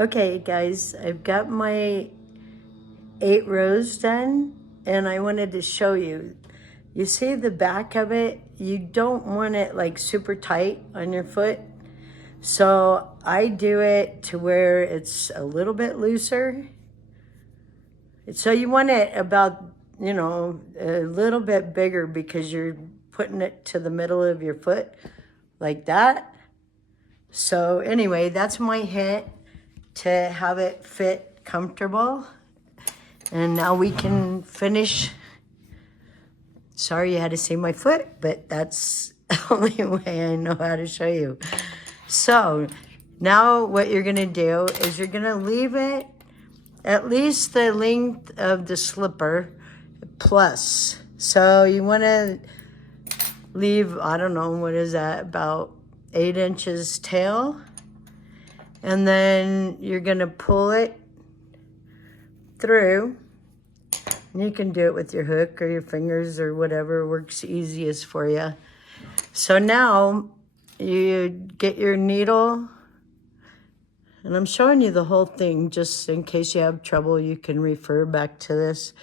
Okay, guys, I've got my 8 rows done, and I wanted to show you. You see the back of it? You don't want it like super tight on your foot. So I do it to where it's a little bit looser. So you want it about, a little bit bigger because you're putting it to the middle of your foot like that. So anyway, that's my hint to have it fit comfortable. And now we can finish. Sorry you had to see my foot, but that's the only way I know how to show you. So now what you're gonna do is you're gonna leave it at least the length of the slipper plus. So you wanna leave, I don't know, what is that, about 8 inches tail. And then you're gonna pull it through. And you can do it with your hook or your fingers or whatever works easiest for you. So now you get your needle, and I'm showing you the whole thing just in case you have trouble, you can refer back to this.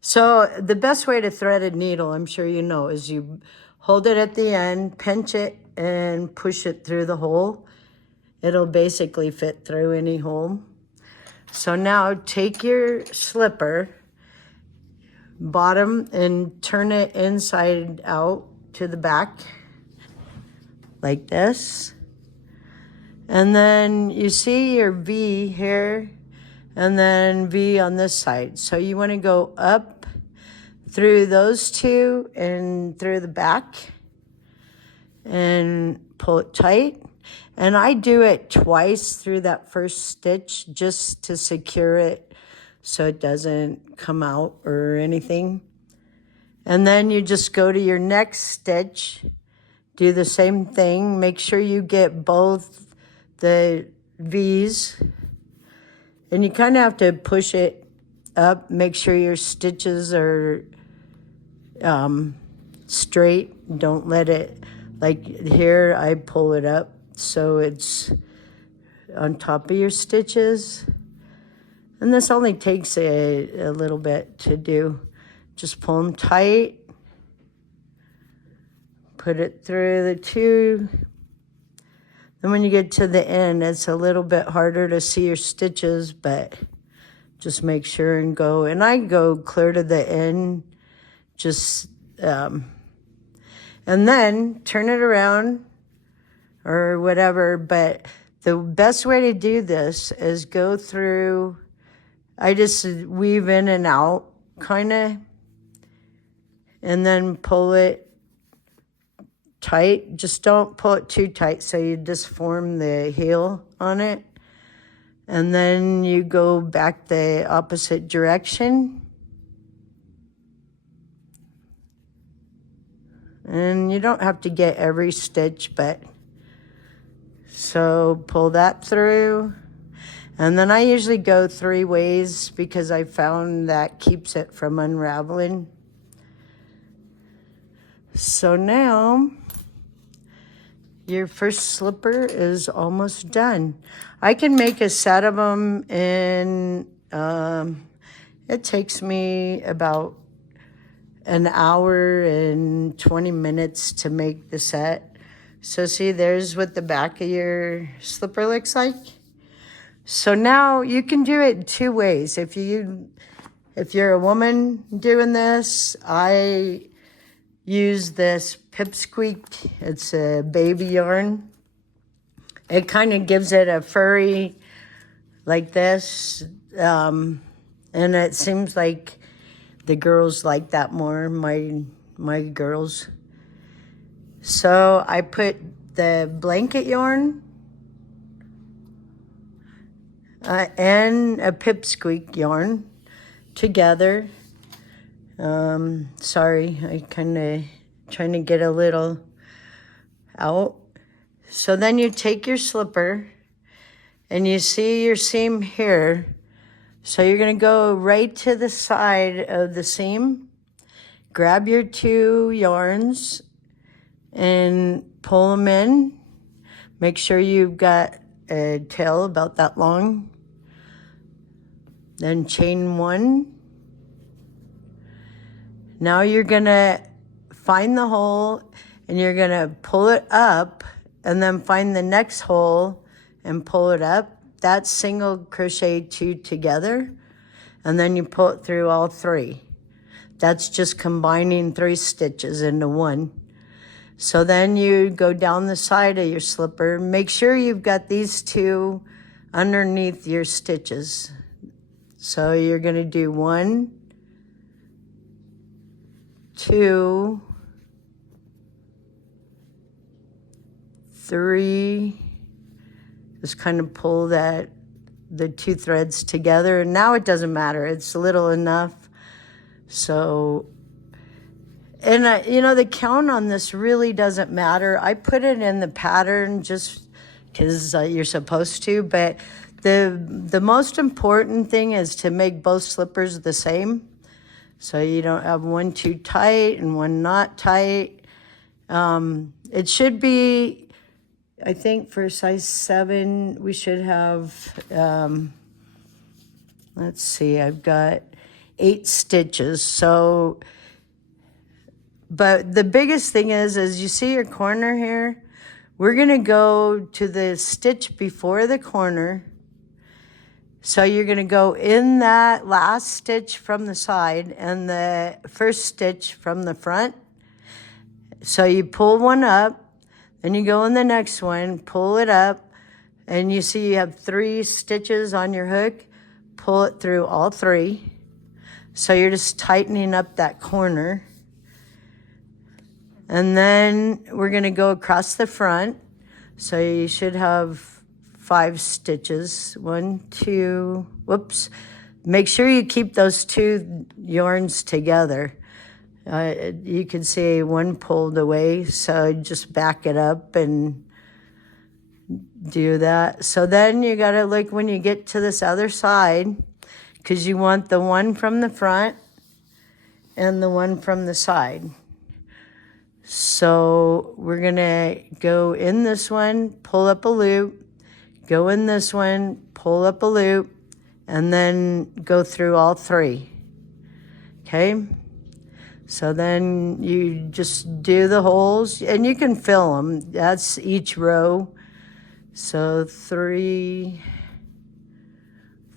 So the best way to thread a needle, I'm sure you know, is you hold it at the end, pinch it, and push it through the hole. It'll basically fit through any hole. So now take your slipper, bottom, and turn it inside out to the back like this. And then you see your V here and then V on this side. So you want to go up through those two and through the back and pull it tight. And I do it twice through that first stitch just to secure it so it doesn't come out or anything. And then you just go to your next stitch, do the same thing. Make sure you get both the V's, and you kind of have to push it up. Make sure your stitches are straight. Don't let it, like here, I pull it up so it's on top of your stitches. And this only takes a little bit to do. Just pull them tight. Put it through the two. Then when you get to the end, it's a little bit harder to see your stitches, but just make sure and go. And I go clear to the end, just, and then turn it around or whatever. But the best way to do this is go through, I just weave in and out, kind of, and then pull it tight. Just don't pull it too tight so you just form the heel on it. And then you go back the opposite direction. And you don't have to get every stitch, but so pull that through. And then I usually go 3 ways because I found that keeps it from unraveling. So now your first slipper is almost done. I can make a set of them in, it takes me about an hour and 20 minutes to make the set. So see, there's what the back of your slipper looks like. So now you can do it 2 ways. If you're a woman doing this, I use this pipsqueak. It's a baby yarn. It kind of gives it a furry like this. And it seems like the girls like that more, my girls. So I put the blanket yarn and a pipsqueak yarn together. Sorry, I kind of trying to get a little out. So then you take your slipper and you see your seam here. So you're gonna go right to the side of the seam, grab your 2 yarns and pull them in. Make sure you've got a tail about that long. Then chain 1. Now you're gonna find the hole and you're gonna pull it up and then find the next hole and pull it up. That's single crochet 2 together. And then you pull it through all 3. That's just combining 3 stitches into 1. So then you go down the side of your slipper. Make sure you've got these 2 underneath your stitches. So you're going to do 1, 2, 3. Just kind of pull the 2 threads together. And now it doesn't matter. It's little enough. So, and the count on this really doesn't matter. I put it in the pattern just because you're supposed to, but the most important thing is to make both slippers the same. So you don't have one too tight and one not tight. It should be, I think for size 7, we should have, let's see, I've got 8 stitches. So, but the biggest thing is you see your corner here, we're gonna go to the stitch before the corner. So you're gonna go in that last stitch from the side and the first stitch from the front. So you pull one up, then you go in the next one, pull it up, and you see you have 3 stitches on your hook, pull it through all 3. So you're just tightening up that corner. And then we're gonna go across the front. So you should have 5 stitches. 1, 2, whoops. Make sure you keep those 2 yarns together. You can see 1 pulled away, so just back it up and do that. So then you gotta look when you get to this other side, because you want the one from the front and the one from the side. So we're gonna go in this one, pull up a loop, go in this one, pull up a loop, and then go through all 3, okay? So then you just do the holes, and you can fill them. That's each row. So 3,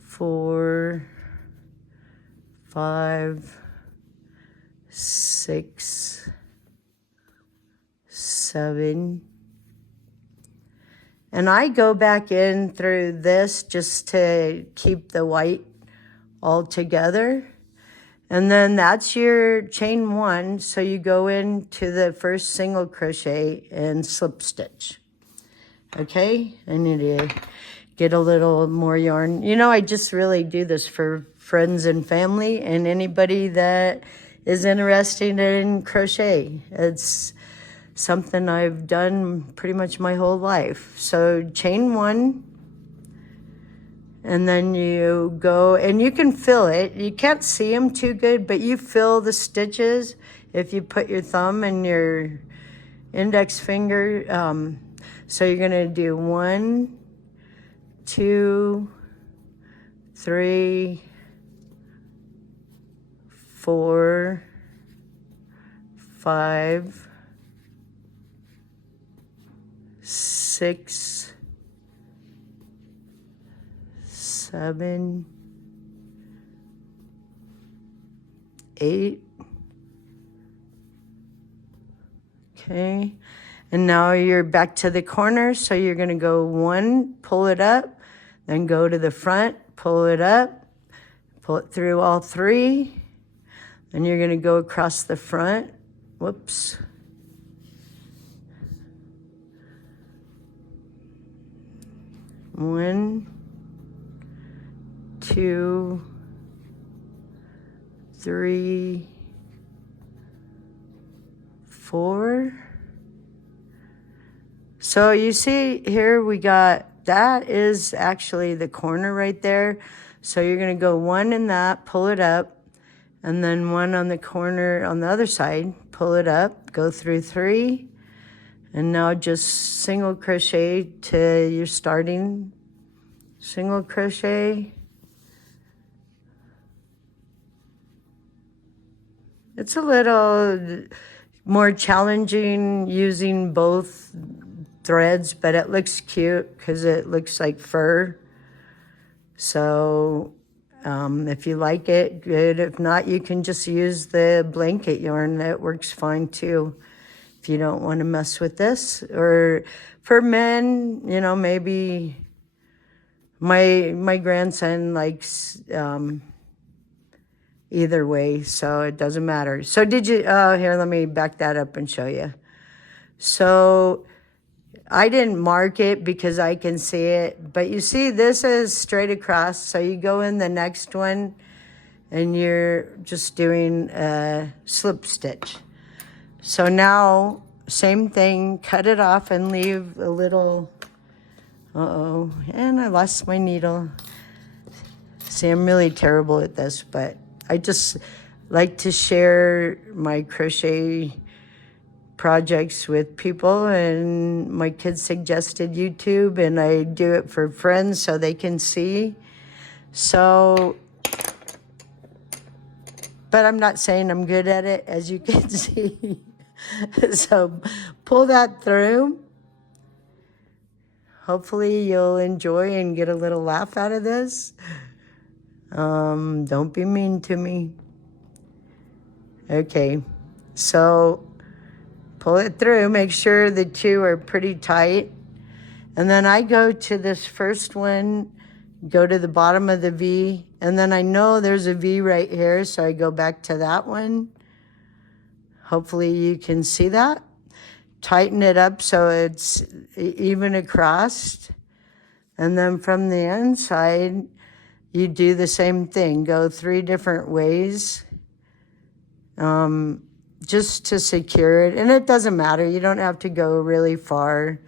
4, 5, 6, 7. And I go back in through this just to keep the white all together. And then that's your chain 1. So you go into the first single crochet and slip stitch. Okay, I need to get a little more yarn. I just really do this for friends and family and anybody that is interested in crochet. It's something I've done pretty much my whole life. So chain 1, and then you go, and you can fill it. You can't see them too good, but you fill the stitches if you put your thumb and your index finger. So you're gonna do 1, 2, 3, 4, 5, 6, 7, 8. Okay, and now you're back to the corner, so you're gonna go 1, pull it up, then go to the front, pull it up, pull it through all 3, then you're gonna go across the front, whoops. One, 2, 3, 4. So you see here we got, that is actually the corner right there. So you're gonna go 1 in that, pull it up, and then 1 on the corner on the other side, pull it up, go through 3, And now just single crochet to your starting single crochet. It's a little more challenging using both threads, but it looks cute because it looks like fur. So if you like it, good. If not, you can just use the blanket yarn. That works fine too. If you don't want to mess with this. Or for men, you know, maybe my grandson likes either way, so it doesn't matter. So did you, here, let me back that up and show you. So I didn't mark it because I can see it, but you see this is straight across. So you go in the next one and you're just doing a slip stitch. So now, same thing, cut it off and leave a little, and I lost my needle. See, I'm really terrible at this, but I just like to share my crochet projects with people, and my kids suggested YouTube, and I do it for friends so they can see. So, but I'm not saying I'm good at it, as you can see. So pull that through. Hopefully you'll enjoy and get a little laugh out of this. Don't be mean to me. Okay, so pull it through, make sure the two are pretty tight. And then I go to this first one, go to the bottom of the V, and then I know there's a V right here, so I go back to that one. Hopefully you can see that. Tighten it up so it's even across. And then from the inside, you do the same thing. Go 3 different ways. Just to secure it. And it doesn't matter. You don't have to go really far.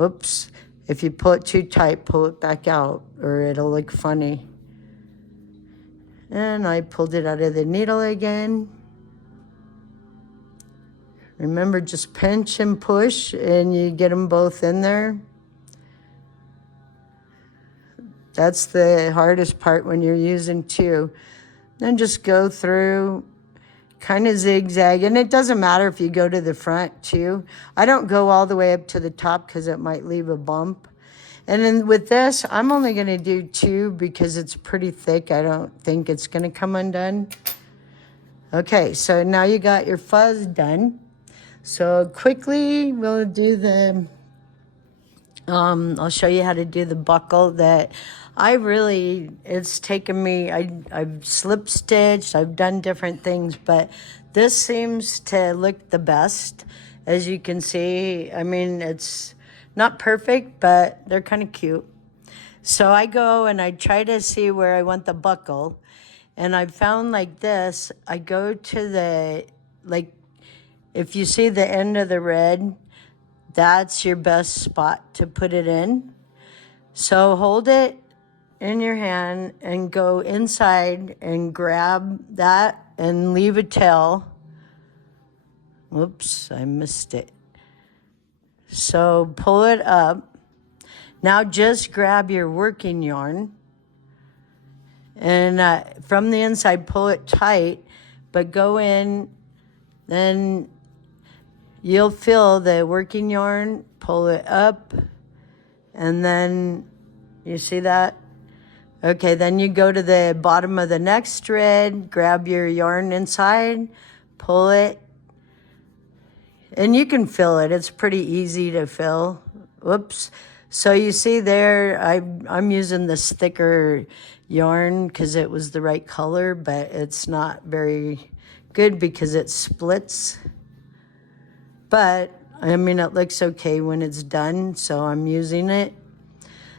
Oops. If you pull it too tight, pull it back out or it'll look funny. And I pulled it out of the needle again. Remember, just pinch and push and you get them both in there. That's the hardest part when you're using 2. Then just go through, kind of zigzag. And it doesn't matter if you go to the front too. I don't go all the way up to the top because it might leave a bump. And then with this, I'm only going to do 2 because it's pretty thick. I don't think it's going to come undone. Okay, so now you got your fuzz done. So quickly, we'll do the, I'll show you how to do the buckle that it's taken me, I've slip stitched, I've done different things, but this seems to look the best. As you can see, I mean, it's not perfect, but they're kind of cute. So I go and I try to see where I want the buckle. And I found like this, I go to the, like, if you see the end of the red, that's your best spot to put it in. So hold it in your hand and go inside and grab that and leave a tail. Whoops, I missed it. So pull it up. Now just grab your working yarn and from the inside pull it tight, but go in, then you'll feel the working yarn, pull it up, and then you see that? Okay, then you go to the bottom of the next thread, grab your yarn inside, pull it, and you can fill it. It's pretty easy to fill. Whoops. So you see there, I'm using this thicker yarn because it was the right color, but it's not very good because it splits. But, I mean, it looks okay when it's done, so I'm using it.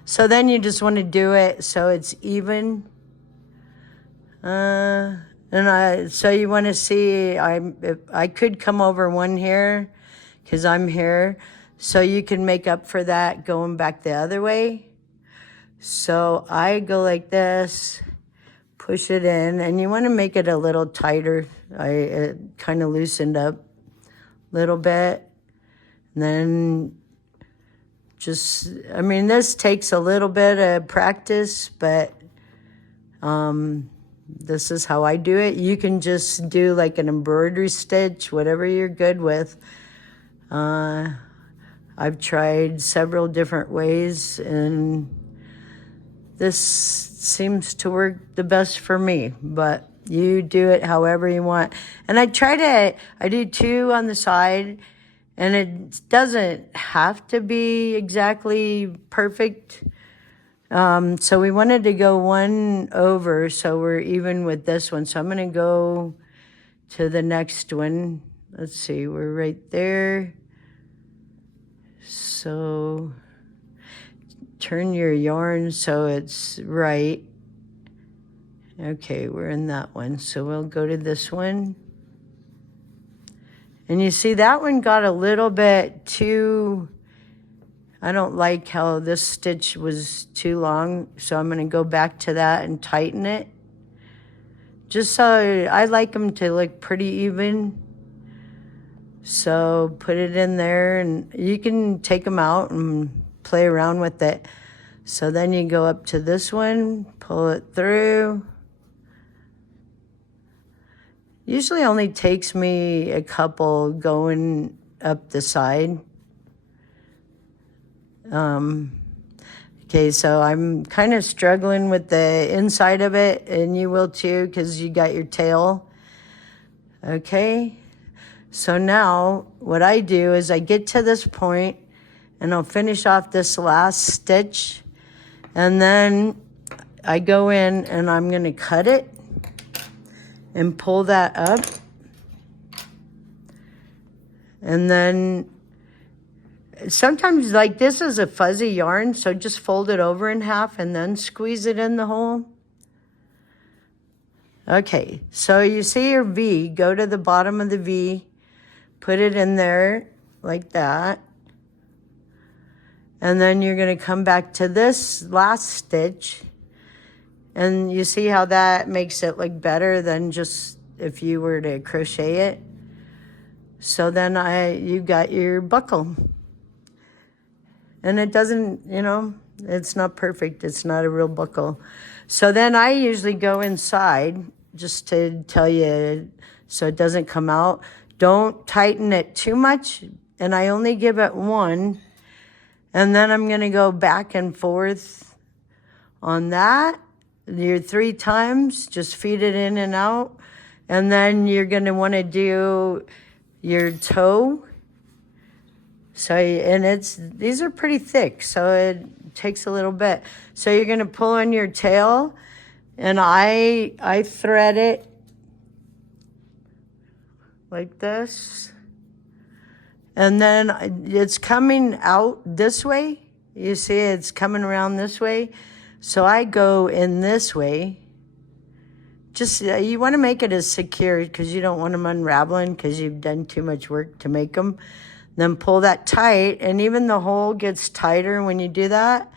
So then you just want to do it so it's even. So you want to see, I could come over one here because I'm here. So you can make up for that going back the other way. So I go like this, push it in, and you want to make it a little tighter. It kind of loosened up. little bit. And then just, I mean, this takes a little bit of practice, but this is how I do it. You can just do like an embroidery stitch, whatever you're good with. I've tried several different ways, and this seems to work the best for me, but you do it however you want. And I do 2 on the side, and it doesn't have to be exactly perfect. So we wanted to go 1 over, so we're even with this one. So I'm going to go to the next one. Let's see, we're right there. So turn your yarn so it's right. Okay, we're in that one. So we'll go to this one. And you see that one got a little bit too, I don't like how this stitch was too long. So I'm going to go back to that and tighten it. Just so I like them to look pretty even. So put it in there, and you can take them out and play around with it. So then you go up to this one, pull it through. Usually only takes me a couple going up the side. Okay, so I'm kind of struggling with the inside of it, and you will too, because you got your tail. Okay. So now what I do is I get to this point and I'll finish off this last stitch, and then I go in and I'm going to cut it and pull that up. And then sometimes, like, this is a fuzzy yarn, so just fold it over in half and then squeeze it in the hole. Okay, so you see your V, go to the bottom of the V. Put it in there like that. And then you're going to come back to this last stitch. And you see how that makes it look better than just if you were to crochet it. So then you got your buckle. And it doesn't, it's not perfect. It's not a real buckle. So then I usually go inside just to tell you so it doesn't come out. Don't tighten it too much, and I only give it 1. And then I'm going to go back and forth on that. Your 3 times, just feed it in and out. And then you're going to want to do your toe. So, and these are pretty thick, so it takes a little bit. So you're going to pull on your tail, and I thread it like this, and then it's coming out this way. You see it's coming around this way, so I go in this way. Just you want to make it as secure, because you don't want them unraveling because you've done too much work to make them. Then pull that tight, and even the hole gets tighter when you do that.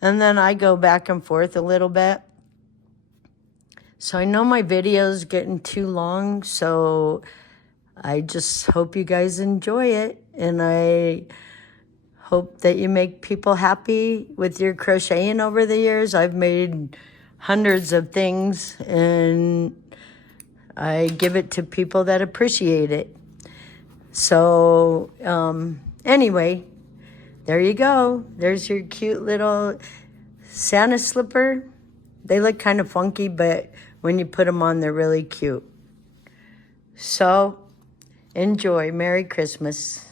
And then I go back and forth a little bit. So I know my video's getting too long, so I just hope you guys enjoy it, and I hope that you make people happy with your crocheting over the years. I've made hundreds of things, and I give it to people that appreciate it. So anyway, there you go. There's your cute little Santa slipper. They look kind of funky, but when you put them on, they're really cute. So enjoy. Merry Christmas.